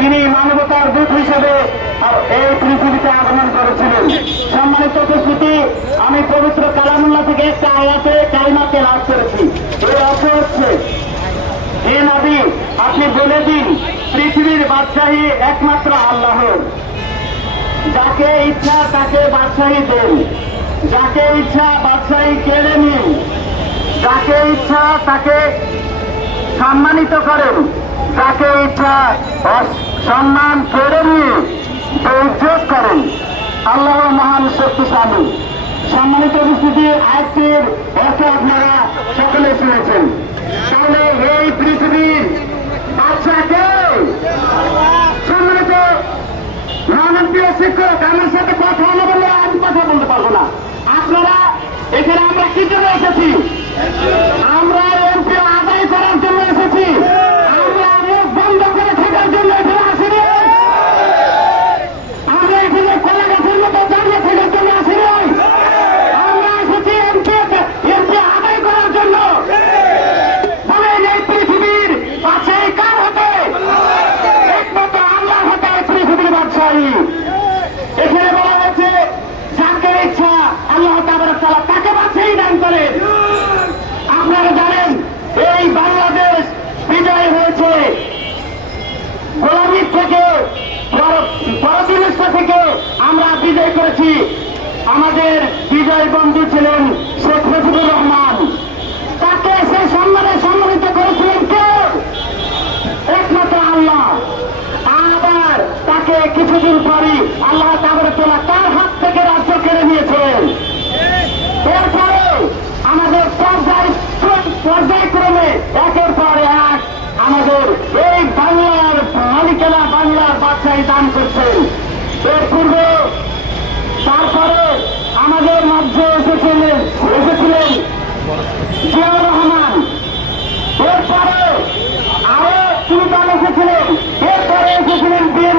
যিনি মানবতার দূত হিসেবে এই পৃথিবীতে আগমন করেছিলেন। সম্মানিত উপস্থিতি, আমি পবিত্র কালামুল্লাহ থেকে একটা আয়াতে কালিমাকে লাভ করেছি। এর অর্থ হচ্ছে, হে নবী, আপনি বলে দিন, পৃথিবীর বাদশাহী একমাত্র আল্লাহর যাকে ইচ্ছা তাকে বাদশাহী দেন। যাকে ইচ্ছা বাদশাহী কেড়ে নিন। যাকে ইচ্ছা তাকে সম্মানিত করেন, তাকে অস- সম্মান কেড়ে নিয়ে বেইজ্জত করেন। আল্লাহ মহান শক্তিশালী। সম্মানিত উপস্থিতি আজকের অর্থ আপনারা সকলে শুনেছেন। তাহলে এই পৃথিবীর বাচ্চাকে সম্মানিত মানবীয় শিক্ষক, আমার সাথে কথা না বললে আমি কথা বলতে পারব না। আপনারা, এখানে আমরা কি জন্য এসেছি? আমরা এখানে বলা যাকে ইচ্ছা, আল্লাহ তাকে বাছাই দান করেন আপনারা জানেন, এই বাংলাদেশ বিজয় হয়েছে। গোলামির থেকে পর- পরদিনস্থ থেকে আমরা বিজয় করেছি। আমাদের বিজয় বন্ধু ছিলেন শেখ মুজিবুর রহমান। করি আল্লাহ তাহলে তোরা কার হাত থেকে রাজ্য কেড়ে নিয়েছেন এরপরে আমাদের পর্যায় পর্যায়ক্রমে একের পর এক আমাদের এই বাংলার মালিকেরা বাংলার বাচ্চাই দান করছেন। এর পূর্বে তারপরে আমাদের মাঝে এসেছিলেন এসেছিলেন জিয়াউর রহমান। এরপরে আরও তিনি এসেছিলেন। এরপরে এসেছিলেন বিএন